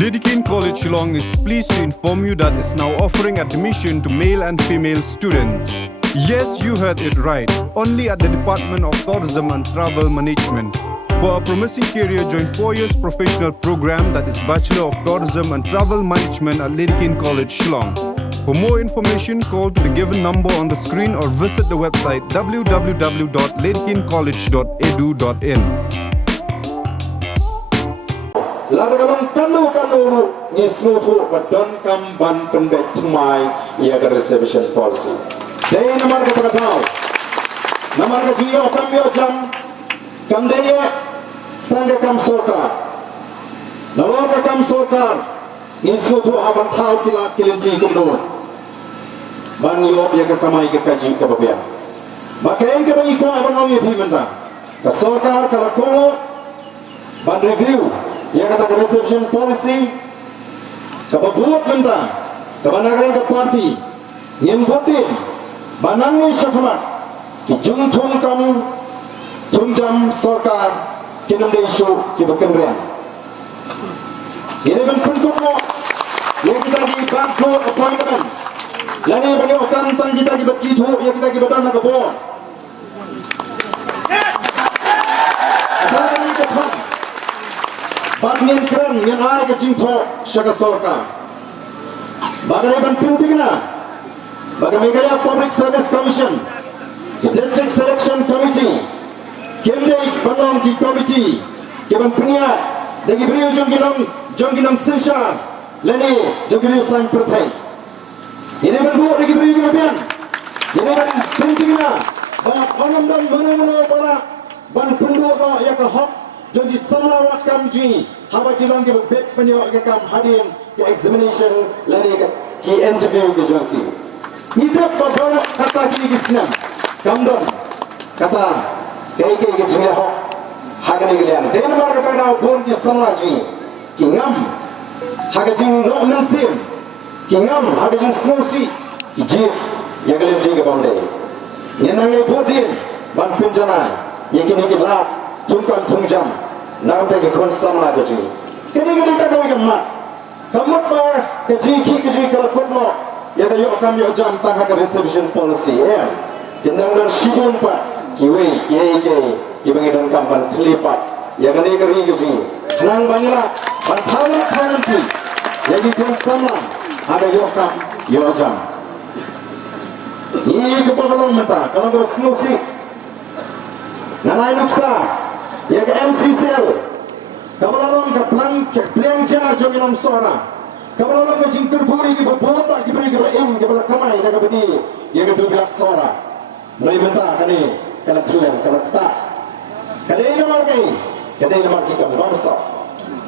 Lidkin College Shillong is pleased to inform you that it's now offering admission to male and female students. Yes, you heard it right. Only at the Department of Tourism and Travel Management. For a promising career, join 4 years professional program that is Bachelor of Tourism and Travel Management at Lidkin College Shillong. For more information, call to the given number on the screen or visit the website www.lidkincollege.edu.in. Ladagang kanu ni snutu badon kam ban penbet mai ia the reservation policy. Day namar ka tahu. Namar ka jiyo kam yo jam kam deye tanda kam sorkar. Nawar ka kam sorkar ni snutu aban thau kilat kilinti kumno. Ban yo ia ka kamai ka kaji ka babia. Makai ka bagi ko aban ngi thi menta. Ka sorkar kala ko ban review ia kata reception policy kapabuat menta kabanagaran ka party yang botin banangi syafmat ki jungthum kam tunjam sarkar kinam isu ki bakemrian ini ban puntuk mo yang kita di bantu appointment lani bani okan tan kita di begitu yang kita di badan na kabo Bagnin keren yang ada ke jingtho syaka sorka. Bagay ban pintigna. Bagay Meghalaya Public Service Commission, the District Selection Committee, Kemdei Banong ki Committee, keban pria dagi beriu jongginam sesar, leni jogiriu sang pertai. Ini ban buat dagi beriu kebabian. Ini ban pintigna. Bang onam dan mana para ban penduduk no ya ke hak. Jadi samlawat kamji hawa kilong ke bet penyok ke kam hadirin ke examination lani ke interview ke jangki. Nita pada kata kini kisnam kamdon kata ke jingle hok hagani gelian. Den mar kata na bon ki samlaji ki ngam haga jing no mensim ki ngam haga jing snosi ki jip ya gelian jing ke bamde. Yenang bodin ban pinjana yakini ki lat tungkan tungjam nam te kon samla gaji kini ta ko gamma kamut ba gaji ki kala kotno ya ga yo kam yo jam ta ka reception policy kendang dan shibun pa kiwe ki bangi dan kampan klipat ya ga ne gari gaji nang bangla ban thawla thananti ya gi kon samla ada yo kam yo jam ni ke pahalon mata kalau go snusi nanai nuksa ya ke MCCL kabalalong ka plan jar jominam sora kabalalong ka jingkur puri ki bopota ki beri ki im ki bala kamai na kabadi ya ke 12 sora noi menta kani kala klan kala ta kadai namar ki kam bangsa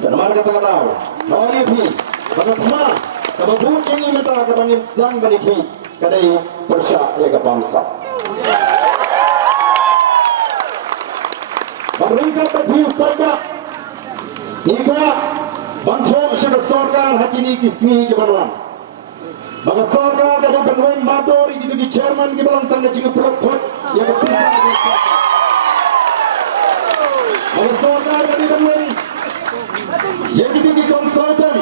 dan namar ka tadaw noi phi bagatma kababut ini menta ka bangin sang baniki kadai persya ya ke bangsa Mereka berdua pada ika bangsa syaka sarkar hakini kisni ke banuan. Maka sarkar dari banuan madori gitu di chairman ke balang tanda jika pelopot yang berpisah. Maka sarkar dari banuan yang gitu di konsultan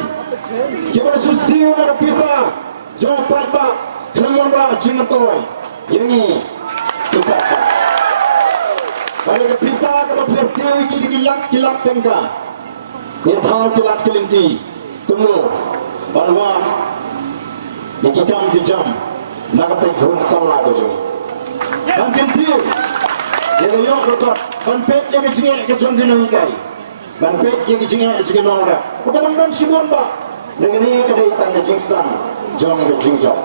ke balang susiu yang berpisah jauh pak kenamuan lah jingan toy yang ini pisah. Kalau berpisah kalau bersiul kilak tengka, ni thal kilak kilinti, kumno, balwa, ni kitam dijam, nak tak grun samla dojo. Dan kentiu, yang yo rotot, ban pek yang jinge ke jom dino hikai, ban pek yang jinge nongra. Bukan ban sibun ba, dengan ni kedai tanda jingsam, jom ke jingjom.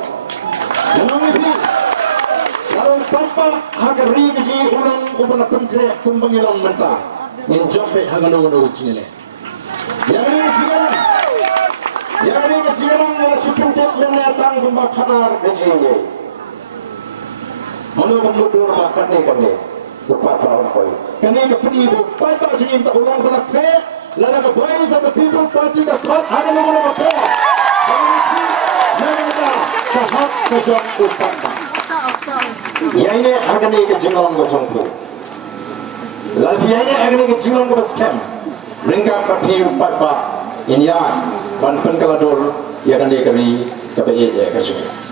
Menang ini. Kalau papa haga rigi ulang ubana pengkre kumbangilang menta in jobe haga no chile yang ni jigalang ngala supintet lenne tang gumba khanar bejinge manu bandudur makane kane upapa koi kane ka pni bo papa jingim ta ulang bana kre lana ka voice of the people party ka thought haga no ko nanda ka hak ka jom upapa yang ini akan ikut jinglong ke jongku. Lalu yang ini akan ikut jinglong ke baskem. Ringkat ke piu pat ini ya. ban pen kalador ya kan dia kami KPI ya kasih.